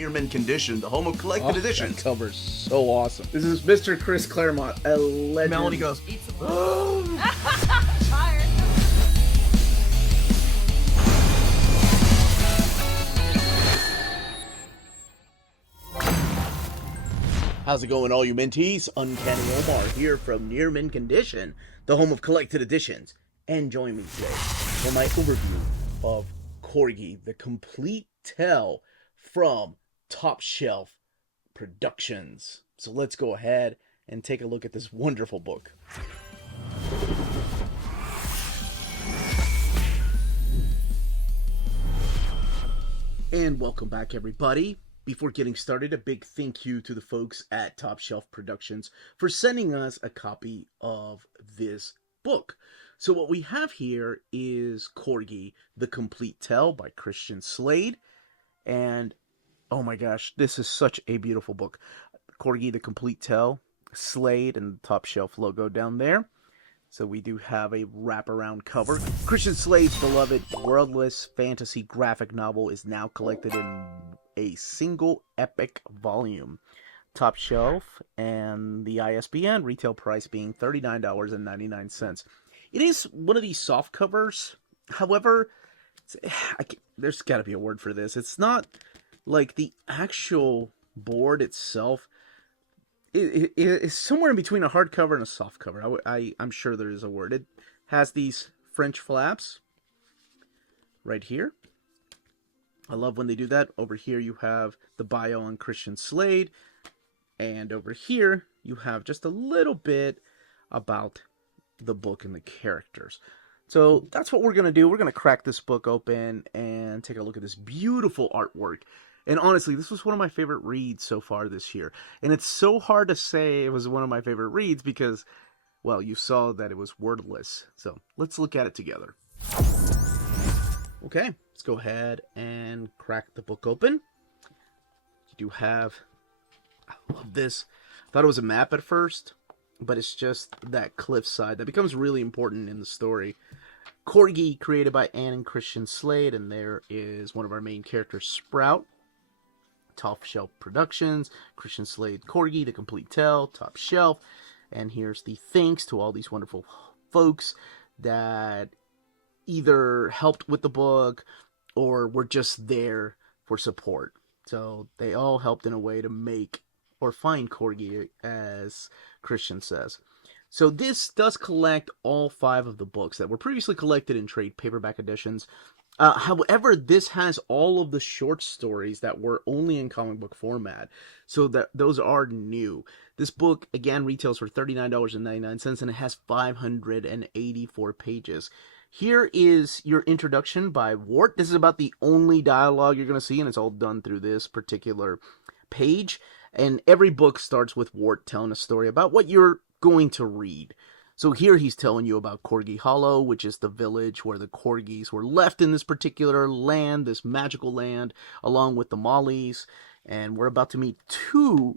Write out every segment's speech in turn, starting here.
Near Mint Condition, the home of collected editions. That cover's so awesome. This is Mr. Chris Claremont, a legend. Melanie goes, Tired. How's it going, all you Minties? Uncanny Omar here from Near Mint Condition, the home of collected editions. And join me today for my overview of Korgi, the complete tell from Top Shelf Productions. So let's go ahead and take a look at this wonderful book. And welcome back, everybody. Before getting started, a big thank you to the folks at Top Shelf Productions for sending us a copy of this book. So what we have here is Korgi, the Complete Tell by Christian Slade. And, oh my gosh, this is such a beautiful book. Korgi, the Complete Tell, Slade, and the Top Shelf logo down there. So we do have a wraparound cover. Christian Slade's beloved worldless fantasy graphic novel is now collected in a single epic volume. Top Shelf and the ISBN, retail price being $39.99. It is one of these soft covers. However, there's got to be a word for this. It's not like the actual board itself. It is somewhere in between a hardcover and a soft cover. I'm sure there is a word. It has these French flaps right here. I love when they do that. Over here you have the bio on Christian Slade. And over here you have just a little bit about the book and the characters. So that's what we're going to do. We're going to crack this book open and take a look at this beautiful artwork. And honestly, this was one of my favorite reads so far this year. And it's so hard to say it was one of my favorite reads because, well, you saw that it was wordless. So let's look at it together. Okay, let's go ahead and crack the book open. You do have, I love this. I thought it was a map at first, but it's just that cliffside that becomes really important in the story. Korgi, created by Anne and Christian Slade, and there is one of our main characters, Sprout. Top Shelf Productions, Christian Slade, Korgi, the Complete Tell, Top Shelf. And here's the thanks to all these wonderful folks that either helped with the book or were just there for support. So they all helped in a way to make or find Korgi, as Christian says. So this does collect all 5 of the books that were previously collected in trade paperback editions. However, this has all of the short stories that were only in comic book format, so that those are new. This book, again, retails for $39.99, and it has 584 pages. Here is your introduction by Wart. This is about the only dialogue you're going to see, and it's all done through this particular page. And every book starts with Wart telling a story about what you're going to read. So here he's telling you about Korgi Hollow, which is the village where the Korgis were left in this particular land, this magical land, along with the Mollies. And we're about to meet 2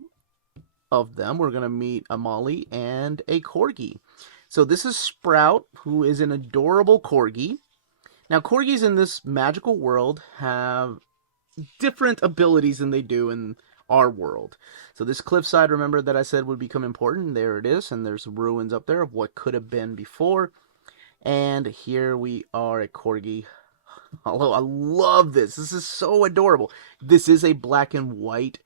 of them. We're going to meet a Molly and a Korgi. So this is Sprout, who is an adorable Korgi. Now, Korgis in this magical world have different abilities than they do in our world. So this cliffside, remember that I said would become important? There it is, and there's ruins up there of what could have been before. And here we are at Korgi. Although I love this. This is so adorable. This is a black and white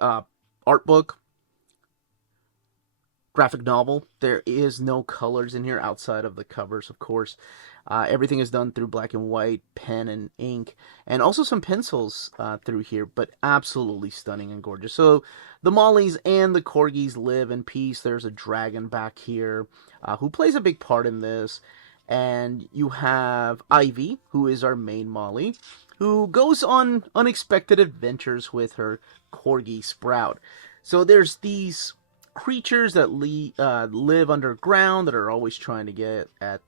art book. Graphic novel. There is no colors in here outside of the covers, of course. Everything is done through black and white, pen and ink, and also some pencils through here, but absolutely stunning and gorgeous. So the Mollies and the Korgis live in peace. There's a dragon back here who plays a big part in this. And you have Ivy, who is our main Molly, who goes on unexpected adventures with her Korgi Sprout. So there's these creatures that live underground that are always trying to get at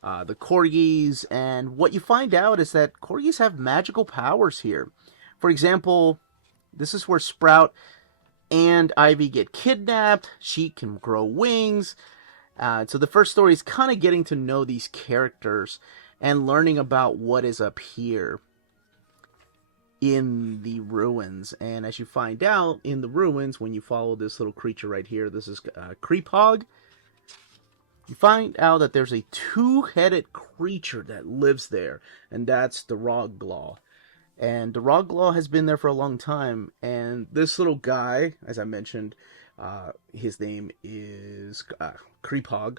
the Korgis, and what you find out is that Korgis have magical powers here. For example, this is where Sprout and Ivy get kidnapped. She can grow wings. So the first story is kind of getting to know these characters and learning about what is up here. in the ruins. And as you find out in the ruins, when you follow this little creature right here, this is Creephog, you find out that there's a two-headed creature that lives there, and that's the Roglaw. And the Roglaw has been there for a long time, and this little guy, as I mentioned, his name is Creephog.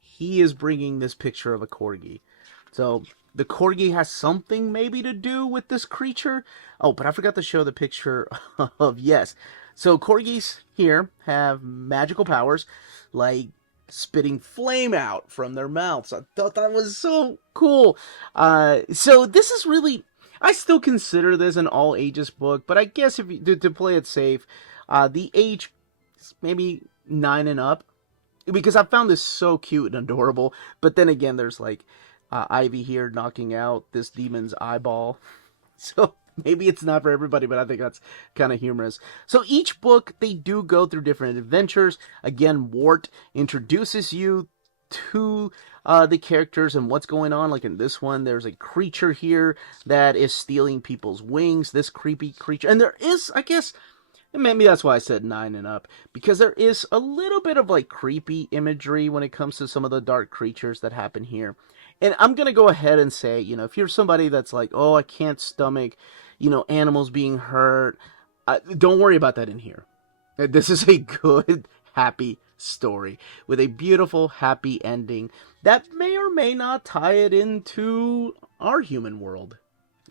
He is bringing this picture of a Korgi. So the Korgi has something maybe to do with this creature. Oh, but I forgot to show the picture of, yes. So Korgis here have magical powers, like spitting flame out from their mouths. I thought that was so cool. So this is really, I still consider this an all ages book, but I guess if you to play it safe, the age is maybe 9 and up, because I found this so cute and adorable. But then again, there's like Ivy here knocking out this demon's eyeball. So maybe it's not for everybody, but I think that's kind of humorous. So each book, they do go through different adventures. Again, Wart introduces you to the characters and what's going on. Like in this one, there's a creature here that is stealing people's wings. This creepy creature. And there is, I guess, maybe that's why I said 9 and up, because there is a little bit of like creepy imagery when it comes to some of the dark creatures that happen here. And I'm going to go ahead and say, you know, if you're somebody that's like, oh, I can't stomach, you know, animals being hurt, don't worry about that in here. This is a good, happy story with a beautiful, happy ending that may or may not tie it into our human world.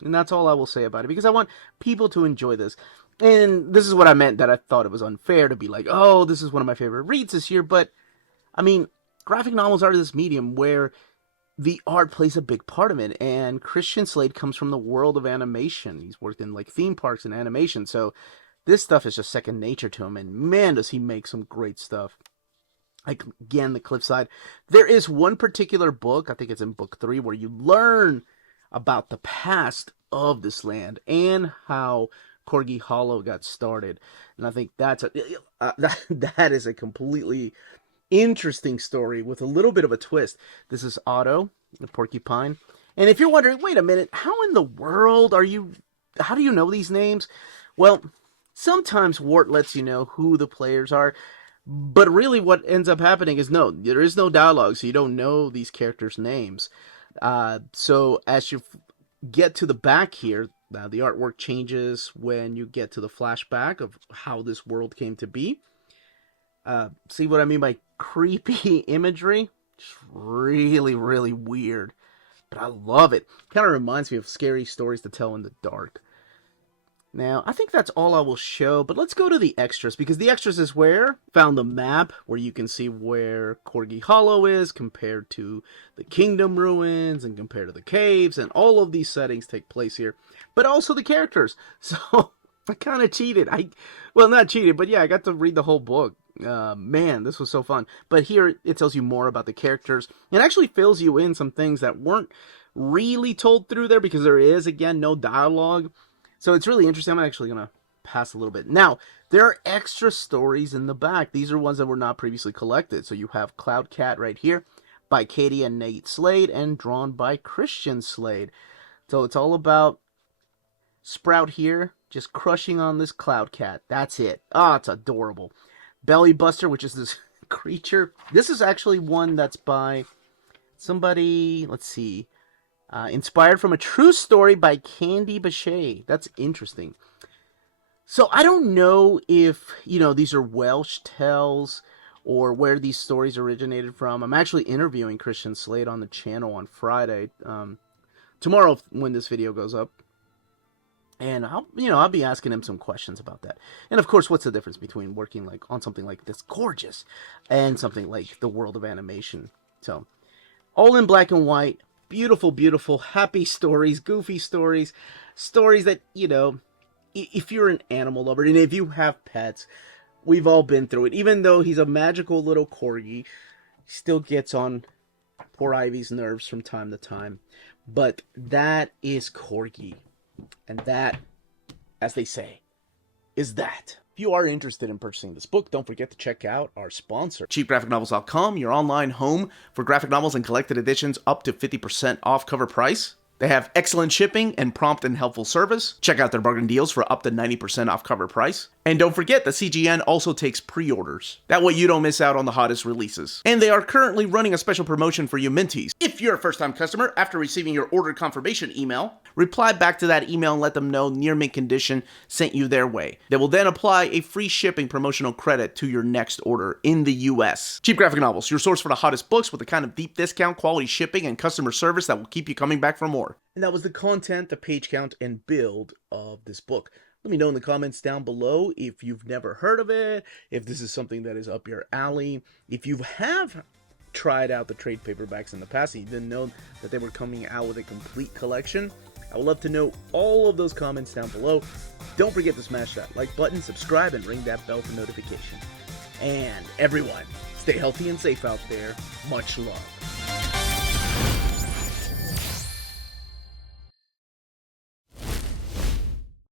And that's all I will say about it, because I want people to enjoy this. And this is what I meant, that I thought it was unfair to be like, oh, this is one of my favorite reads this year. But, I mean, graphic novels are this medium where the art plays a big part of it, and Christian Slade comes from the world of animation. He's worked in like theme parks and animation, so this stuff is just second nature to him, and man, does he make some great stuff. Like, again, the cliffside. There is one particular book, I think it's in book 3, where you learn about the past of this land and how Korgi Hollow got started, and I think that's that is a completely interesting story with a little bit of a twist. This is Otto, the porcupine. And if you're wondering, wait a minute, how in the world how do you know these names? Well, sometimes Wart lets you know who the players are, but really what ends up happening is there is no dialogue, so you don't know these characters' names. So as you get to the back here, the artwork changes when you get to the flashback of how this world came to be. See what I mean by creepy imagery? Just really, really weird. But I love it. Kind of reminds me of scary stories to tell in the dark. Now, I think that's all I will show, but let's go to the extras, because the extras is where I found the map where you can see where Korgi Hollow is compared to the Kingdom Ruins and compared to the caves, and all of these settings take place here. But also the characters. So I kind of cheated. Well, not cheated, but yeah, I got to read the whole book. Man, this was so fun. But here it tells you more about the characters. It actually fills you in some things that weren't really told through there, because there is, again, no dialogue. So it's really interesting. I'm actually going to pass a little bit. Now, there are extra stories in the back. These are ones that were not previously collected. So you have Cloud Cat right here by Katie and Nate Slade and drawn by Christian Slade. So it's all about Sprout here just crushing on this Cloud Cat. That's it. Ah, it's adorable. Belly Buster, which is this creature. This is actually one that's by somebody, let's see, inspired from a true story by Candy Bechet. That's interesting. So I don't know if, these are Welsh tales or where these stories originated from. I'm actually interviewing Christian Slade on the channel on Friday. Tomorrow when this video goes up. And I'll be asking him some questions about that. And of course, what's the difference between working on something like this gorgeous and something like the world of animation? So, all in black and white, beautiful, beautiful, happy stories, goofy stories that, if you're an animal lover and if you have pets, we've all been through it. Even though he's a magical little corgi, he still gets on poor Ivy's nerves from time to time. But that is Korgi. And that, as they say, is that. If you are interested in purchasing this book, don't forget to check out our sponsor, cheapgraphicnovels.com, your online home for graphic novels and collected editions up to 50% off cover price. They have excellent shipping and prompt and helpful service. Check out their bargain deals for up to 90% off cover price. And don't forget that CGN also takes pre-orders. That way you don't miss out on the hottest releases. And they are currently running a special promotion for you Minties. If you're a first-time customer, after receiving your order confirmation email, reply back to that email and let them know Near Mint Condition sent you their way. They will then apply a free shipping promotional credit to your next order in the US. Cheap Graphic Novels, your source for the hottest books with the kind of deep discount, quality shipping, and customer service that will keep you coming back for more. And that was the content, the page count, and build of this book. Let me know in the comments down below if you've never heard of it, if this is something that is up your alley, if you have tried out the trade paperbacks in the past and you didn't know that they were coming out with a complete collection. I would love to know all of those comments down below. Don't forget to smash that like button, subscribe, and ring that bell for notification. And everyone, stay healthy and safe out there. Much love.